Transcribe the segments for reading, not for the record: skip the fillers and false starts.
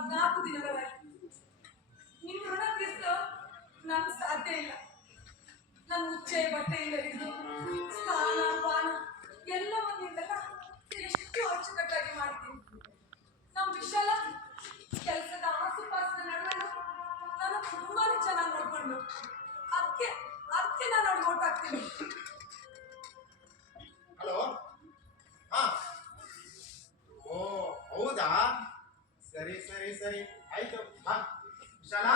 14 ದಿನಗಳಾಯ್ತು. ನಿಮ್ಮ ಋಣ ತೀರಿಸಲು ನನ್ಗೆ ಸಾಧ್ಯ ಇಲ್ಲ. ನನ್ನ ಉಚ್ಚೆ ಬಟ್ಟೆಯಿಂದ ಹಿಡಿದು ಸ್ನಾನ ಪಾನ ಎಲ್ಲವನ್ನೆಲ್ಲ ಎಷ್ಟು ಅಚ್ಚುಕಟ್ಟಾಗಿ ಮಾಡ್ತೀನಿ. ನಮ್ಮ ವಿಶಾಲ ಕೆಲಸದ ಆಸುಪಾಸಿನ ನಡುವೆ ನಾನು ತುಂಬಾನೇ ಚೆನ್ನಾಗಿ ನೋಡ್ಕೊಂಡು ಅದಕ್ಕೆ ಅದಕ್ಕೆ ನಾನು ಅವ್ರಿಗೆ ಓಟ್ ಹಾಕ್ತೀನಿ. ಹಲೋ, ಹಾ, ಓ ಹೌದಾ, ಸರಿ ಸರಿ ಸರಿ ಆಯ್ತು. ಹಾ ವಿಶಾಲ,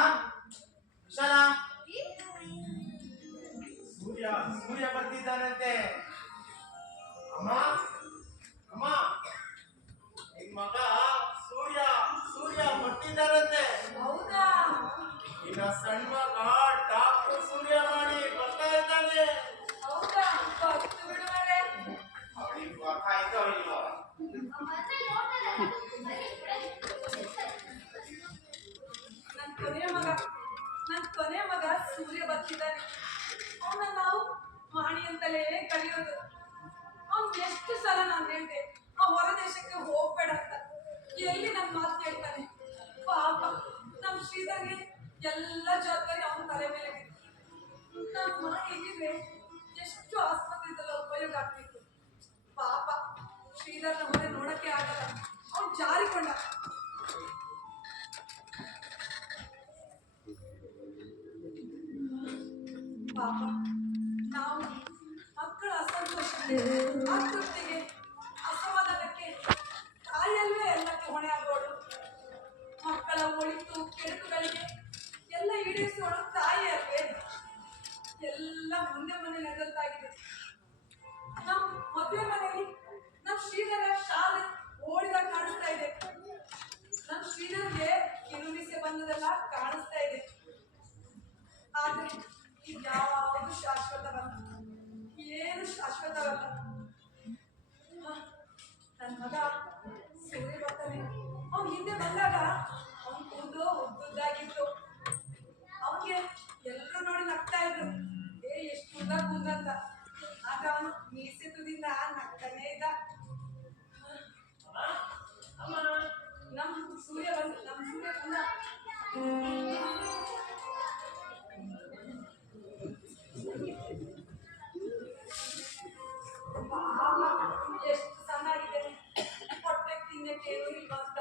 ವಿಶಾಲ, ಸೂರ್ಯ ಸೂರ್ಯ ಬರ್ತಿದ್ದಾನಂತೆ. ಅಮ್ಮ ಅಮ್ಮ, ನಿನ್ ಮಗ ಸೂರ್ಯ ಸೂರ್ಯ ಬರ್ತಿದ್ದಾನಂತೆ. ಹೌದಾ? ನಿನ್ನ ಸಣ್ಣ ಮಗ ಡಾಕ್ಟರ್ ಸೂರ್ಯ ಮಾಡಿ ಬರ್ತಾ ಇದ್ದಾನೆ. ಹೌದಾ? ಗೊತ್ತು ಬಿಡುವರೆ. ಅವಳಿಗೆ ಗೊತ್ತಾಯ್ತೋ ಇಲ್ವೋ? ನನ್ನ ಕೊನೆ ಮಗ ಸೂರ್ಯ ಬರ್ತಿದ್ದಾನೆ. ಅವನ ನಾವು ಮಾಣಿ ಅಂತಲೇ ಕರೆಯೋದು. ಅವ್ನ್ ಎಷ್ಟು ಸಲ ನಾನು ಹೇಳ್ದೆ ಆ ಹೊರ ದೇಶಕ್ಕೆ ಹೋಗ್ಬೇಡ ಅಂತ. ಎಲ್ಲಿ ನನ್ನ ಮಾತು ಕೇಳ್ತಾನೆ. ಪಾಪ ನಮ್ಮ ಶ್ರೀಧರ್ಗೆ ಎಲ್ಲ ಜವಾಬ್ದಾರಿ ಅವನ ತಲೆ ಮೇಲೆ ಬಿತ್ತು. ನಮ್ಮ ಹೇಗಿದ್ರೆ ಎಷ್ಟು ಆಸ್ಪತ್ರೆದೆಲ್ಲ ಉಪಯೋಗ ಆಗ್ತಿತ್ತು. ಪಾಪ ಶ್ರೀಧರ್ನ ಹೊರೆ ನೋಡಕ್ಕೆ ಆಗಲ್ಲ, ಅವ್ನು ಜಾರಿಕೊಂಡ. ಪಾಪ ನಾವು ಮಕ್ಕಳ ಅಸಂತೋಷಕ್ಕೆ, ಅತೃಪ್ತಿಗೆ, ಅಸಮಾಧಾನಕ್ಕೆ ತಾಯಿಯಲ್ವೇ ಎಲ್ಲಕ್ಕೆ ಹೊಣೆ ಆಗೋಳು. ಮಕ್ಕಳ ಒಳಿತು ಕೆಡುಕುಗಳಿಗೆ ಎಲ್ಲ ಈಡೇರಿಸೋಳು ತಾಯಿ ಅಲ್ವೇ? ಎಲ್ಲ ಮುಂದೆ ಮುಂದೆ ನಡೆದಂತಾಗಿದೆ. ನಮ್ಮ ಮದುವೆ ಮನೆಯಲ್ಲಿ ನಮ್ಮ ಶ್ರೀಧರ ಶಾಲೆ ಓಡಿದಾಗ ಕಾಣಿಸ್ತಾ ಇದೆ. ನಮ್ಮ ಶ್ರೀಧರ್ಗೆ ಕಿರುಮಿಸೆ ಬಂದದೆಲ್ಲ ಕಾಣಿಸ್ತಾ ಇದೆ. ಆದ್ರೆ ಇದ್ಯಾವುದು ಶಾಶ್ವತವಲ್ಲ, ಏನು ಶಾಶ್ವತವಲ್ಲ. ನನ್ನ ಮಗ ಸೂರ್ಯ ಬರ್ತಾನೆ. ಅವ್ನು ಹಿಂದೆ ಬಂದಾಗ ಅವ್ನು ಕೂದಲು ಉದ್ದಾಗಿತ್ತು. ಅವನಿಗೆ ಎಲ್ಲರೂ ನೋಡಿ ನಗ್ತಾ ಇದ್ರು, ಎಷ್ಟು ಉದ್ದ ಕೂದಂತ. ಆಗ ಅವನು ಮೀಸೆ ತುದಿಯಿಂದ ನಗ್ತಾನೇ ಇದ್ದ. ನಮ್ ಸೂರ್ಯ ಬಂದ. ಎಷ್ಟು ಚೆನ್ನಾಗಿದೆ, ಹೊಟ್ಟೆ ತಿನ್ನಕ್ಕೆ ಏನು ಇಲ್ವಾ ಅಂತ.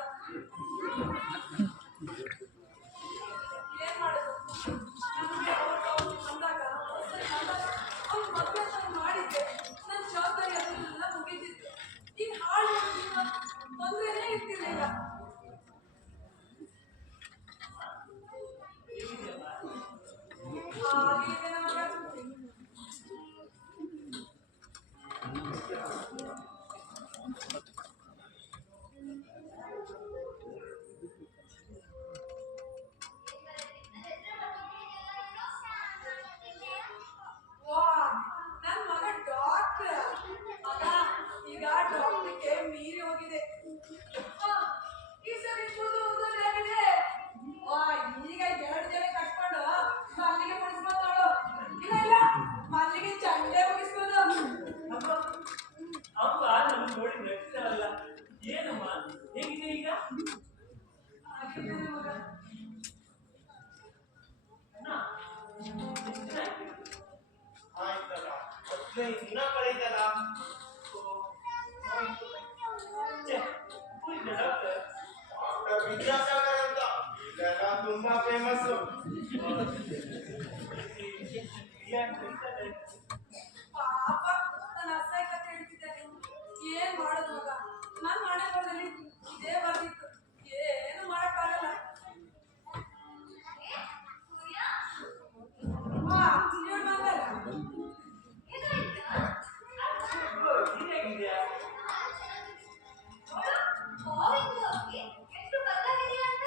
ಏನ್ ಮಾಡೋದು? ನಮ್ಗೆ ಅವ್ರು ಬಂದಾಗ ಅವ್ರು ಮದುವೆ ಮಾಡಿದ್ದೆ ನನ್ನ ಜವಾಬ್ದಾರಿ ಅದನ್ನೆಲ್ಲ ಮುಗಿದಿತ್ತು. ಈಗ ಹಾಳು ತೊಂದರೆನೇ ಇರ್ತಿರ್ಲಿಲ್ಲ. ಹಾಗೆ ನಮಗೆ ನನ್ನ ಮಗ ಡಾಕ್ಟರ್. ಮಗ ಈಗ ಡಾಕ್ಟರ್ಗೆ ಮೀರಿ ಹೋಗಿದೆ. ಈ ಸರಿ ಕೂದಲಾಗಿದೆ. ಈಗ 2 ಜನ ಕಟ್ಕೊಂಡು ಮಲ್ಲಿಗೆ ಮುಡಿಸ್ಬೋದು. ಇಲ್ಲ ಇಲ್ಲ, ಮಲ್ಲಿಗೆ ಚಂಡೆ ಮುಗಿಸ್ಬೋದು. ಅಮ್ಮ ನಮ್ಮ ನೋಡಿ ನಗ್ತಾರಲ್ಲ, ಏನಮ್ಮ ಹೇಗಿದೆ ಈಗ? ಮಗ ಆಯ್ತಲ್ಲ, 15 ದಿನ ಕಳೀತಲ್ಲ. ಡಾಕ್ಟರ್ ವಿದ್ಯಾಸಾಗರ್ ಅಂತ ಇಲ್ಲೆಲ್ಲ ತುಂಬಾ ಫೇಮಸ್. ಪಾಪ ನನ್ನ ಅಸಹ್ಯ ಕಥೆ ಹೇಳ್ತಿದ್ದಾನೆ. ಏನ್ ಮಾಡೋದು ಮಗ? ನನ್ನ ಮನೆ ಬರೋದಲ್ಲಿ ಇದೇ ಬರ್ದಿತ್ತು. ಏನು ಮಾಡಕ್ಕಾಗಲ್ಲ. ಇವ್ರು ಬಂದಲ್ಲ. ಹೇಗಿದೆಯಾ? ಎಷ್ಟು ಬದಲಾಗಿದೆಯಾ ಅಂತ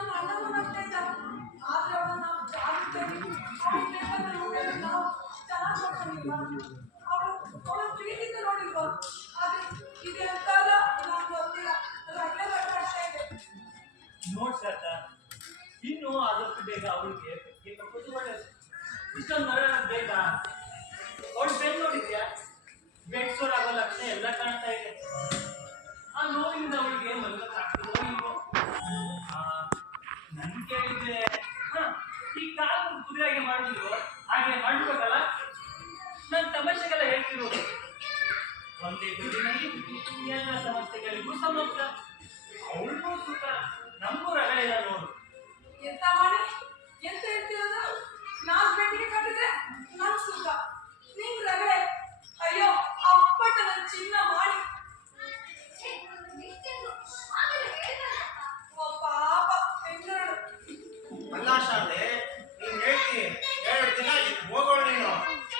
ನನ್ನ ಅಣ್ಣನೂ ಅಷ್ಟೇ ಇದ್ದ. ಆದ್ರೆ ಅವಳನ್ನ ನಾವು ಜಾಗೃತಿಯಾಗಿ ಅವ್ಳು ಬೇಕಾದ್ರೆ ನೋಡಿದ್ರೆ ನಾವು ಚೆನ್ನಾಗಿ ನೋಡ್ಕೊಂಡಿಲ್ವಾ? ಅವಳ ಪ್ರೀತಿಯಿಂದ ನೋಡಿಲ್ವಾ? ಆದ್ರೆ ಇದೆ ಅಂತಲ್ಲ ನಂಗೆ ಗೊತ್ತಿಲ್ಲ. ರಗಳೆ ಅಷ್ಟೇ ಇದೆ. ನೋಡ್ ಶಾರದಾ, ಇನ್ನು ಆದಷ್ಟು ಬೇಗ ಅವಳಿಗೆ ಕಪ್ಪದು ಒಳ್ಳೆಯದು. ಇಷ್ಟೊಂದು ಮರ ಬೇಗ ಅವಳು ಬೆನ್ನು ನೋಡಿದ್ಯಾ? ಬೆಡ್ ಸೋರ್ ಆಗೋ ಲಕ್ಷಣ ಎಲ್ಲ ಕಾಣ್ತಾ ಇದೆ. ಆ ನೋವಿಂದ ಅವಳಿಗೆ ಮಲ್ಕೋಕ್ಕಾಗ್ತದೋ ಇಲ್ವೋ? ನನ್ ಕೇಳಿದ್ರೆ ಈ ಕಾಲು ಕುದುರೆಯಾಗಿ ಮಾಡಿದ್ರು ಹಾಗೆ ಮಾಡ್ಬೇಕಲ್ಲ. ನನ್ನ ತಮಾಷೆಗೆಲ್ಲ ಹೇಳ್ತಿರೋದು. ಒಂದೇ ದುಡ್ಡಿನಲ್ಲಿ ಎಲ್ಲ ಸಮಸ್ಯೆಗಳಿಗೂ ಸಮಸ್ಯೆ. ಅವಳಿಗೂ ಸುಖ, ನಮಗೂ ರಗಳೆಲ್ಲ ನೋಡು. ಎಂತ ಮಾಡಿ ಎಂತ ಹೇಳ್ತಿರೋದು? ನಾಲ್ಕು ಬೆಟ್ಟಿಗೆ ಕಟ್ಟಿದ್ರೆ ನನ್ ಸುಖ, ನಿಂಗ್ ರಗಳೆ. ಅಯ್ಯೋ ಅಪ್ಪಟ ನನ್ ಚಿನ್ನ ಮಾಡಿ. ಓ ಪಾಪ ಹೆಂಗರಳು. ಅಲ್ಲ ಶಾಲೆ, ನೀನ್ ಹೇಳ್ತೀನಿ 2 ದಿನ ಹೋಗೋಳು ನೀನು.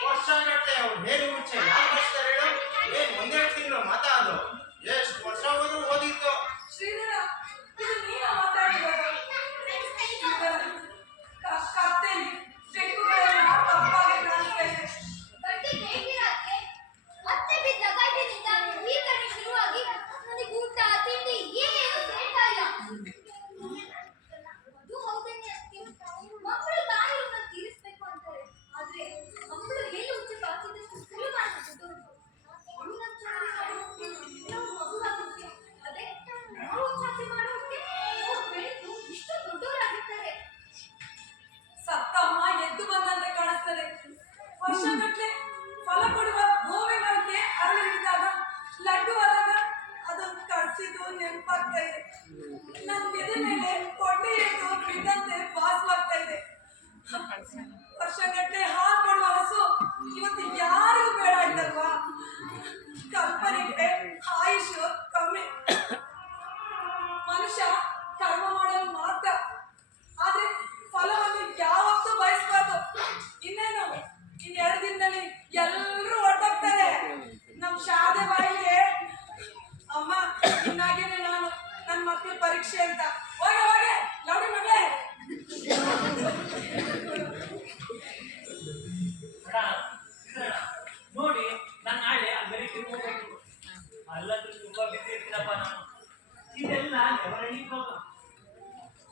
ವರ್ಷಗಟ್ಟಲೆ ಅವ್ರು ಹೇಗೆ ಮುಂಚೆ ಯಾರು ಬರ್ತಾರೆ ಹೇಳು? ಏನ್ 1-2 ತಿಂಗಳು ಮಾತಾಡೋದು? ಎಷ್ಟು ವರ್ಷ ಹೋದ್ರು ಓದಿತ್ತು. ಶ್ರೀಧರ, ಇದು ನೀನ ಮಾತಾಡಿರೋದು? ಕತ್ತೇಲಿ ಬೆಕ್ಕುಗಳೆಲ್ಲ ತಪ್ಪಾಗಿ ಕಾಣಿಸ್ತಾ ಇದೆ. ಗಟ್ಟಿ ಹೇಗಿರಕ್ಕೆ ಮತ್ತೆ ಬಿದ್ದ ಗಟ್ಟಿನಿಂದ ಈ ಕಡೆ ಶುರುವಾಗಿ ನನಗೆ ಊಟ ತಿಂಡಿ ಏನೇನು ಸೇರ್ತಾ ಇಲ್ಲ. ಅದು ಹೌದೇನೆ ಅತ್ತಿ, ಮಕ್ಕಳು ತಾಯಿಯನ್ನ ತೀರಿಸ್ಬೇಕು ಅಂತಾರೆ. ಆದ್ರೆ ಮಕ್ಕಳು ಏನು ಉಚ್ಚ ಬಾಚಿದಷ್ಟು ಸುಲಭ ಅವಳು ನನ್ನ ಮಗುವಾಗುತ್ತೆ. ಅದೇ ನಾವು ಚಾಚಿ ಮಾಡೋಕೆ ಅವ್ರು ಬೆಳೆದು ಇಷ್ಟು ದೊಡ್ಡವರಾಗಿರ್ತಾರೆ. ಸತ್ತಮ್ಮ ಎದ್ದು ಬಂದಂತೆ ಕಾಣಿಸ್ತದೆ. ವರ್ಷಗಟ್ಟಲೆ ಫಲ ಕೊಡುವ ಗೋವೆ ಮರಕ್ಕೆ ಅರಳಿ ಹಿಡಿದಾಗ ಲಡ್ಡು ಆದಾಗ ಅದನ್ನು ಕಡ್ಸಿದ್ದು ನೆನಪಾಗ್ತಾ ಇದೆ. ನನ್ನ ಎದೆ ಮೇಲೆ ಕೊಡ್ಲಿ ಎದ್ದು ಬಿದ್ದಂತೆ ವಾಸವಾಗ್ತಾ ಇದೆ. ವರ್ಷಗಟ್ಟಲೆ ಹಾಲು ಕೊಡುವ ಹಸು ಇವತ್ತು ಯಾರಿಗೂ ಬೇಡ ಆಯ್ತಲ್ವಾ? ಕಲ್ಪನೆಗೆ ಆಯುಷ್ ಕಮ್ಮಿ. ಮನುಷ್ಯ ಕರ್ಮ ಮಾಡಲು ಮಾತ್ರ, ಆದ್ರೆ ಫಲವನ್ನು ಯಾವತ್ತೂ ಬಯಸ್ಬಾರ್ದು. ಇನ್ನೇನು 2 ದಿನದಲ್ಲಿ ಎಲ್ಲರೂ ಹೊರಟೋಗ್ತಾರೆ. ನಮ್ ಶಾರದೆ ಬಾಯಿಗೆ ಅಮ್ಮ ಇನ್ನಾಗೇನೆ ನಾನು ನನ್ನ ಮಕ್ಕಳ ಪರೀಕ್ಷೆ ಅಂತ. ಹೋಗೆ ಹೋಗೆ ಲೌಡಿ ಮಗಳೇ. ನೋಡಿ, ನಾನು ನಾಳೆ ಅಮೆರಿಕಕ್ಕೆ ಹೋಗ್ಬೇಕು. ಅಲ್ಲಂದ್ರೂ ತುಂಬಾ ಬಿಸಿ ಇರ್ತೀನಪ್ಪ ನಾನು. ಇದೆಲ್ಲ ನೆವರಣಿ ಪ್ರಾಬ್ಲಮ್.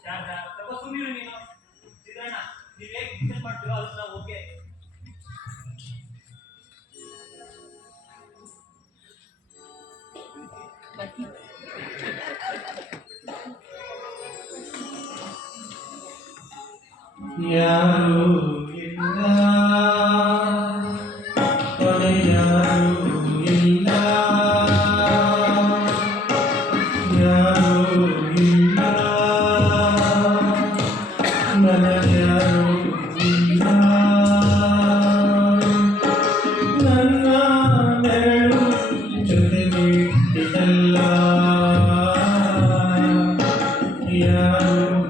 ಶಾರದಾ, ತಗೋ ಸುಮ್ಮೀರು ನೀನು. ಸಿದ್ರಣ್ಣ, ನೀವು ಹೇಗೆ ಡಿಸೈಡ್ ಮಾಡ್ತೀರೋ ಅದನ್ನ ಓಕೆ. ಯಾರು ಇಲ್ಲ, ಕೊನೆಯಾರು ಇಲ್ಲ, ಯಾರು ಇಲ್ಲ, ನನಗ್ಯಾರು ಇಲ್ಲ. ನನ್ನ ನೆರಳು ಜೊತೆಗಿಟ್ಟಿದ್ದಲ್ಲ, ಯಾರು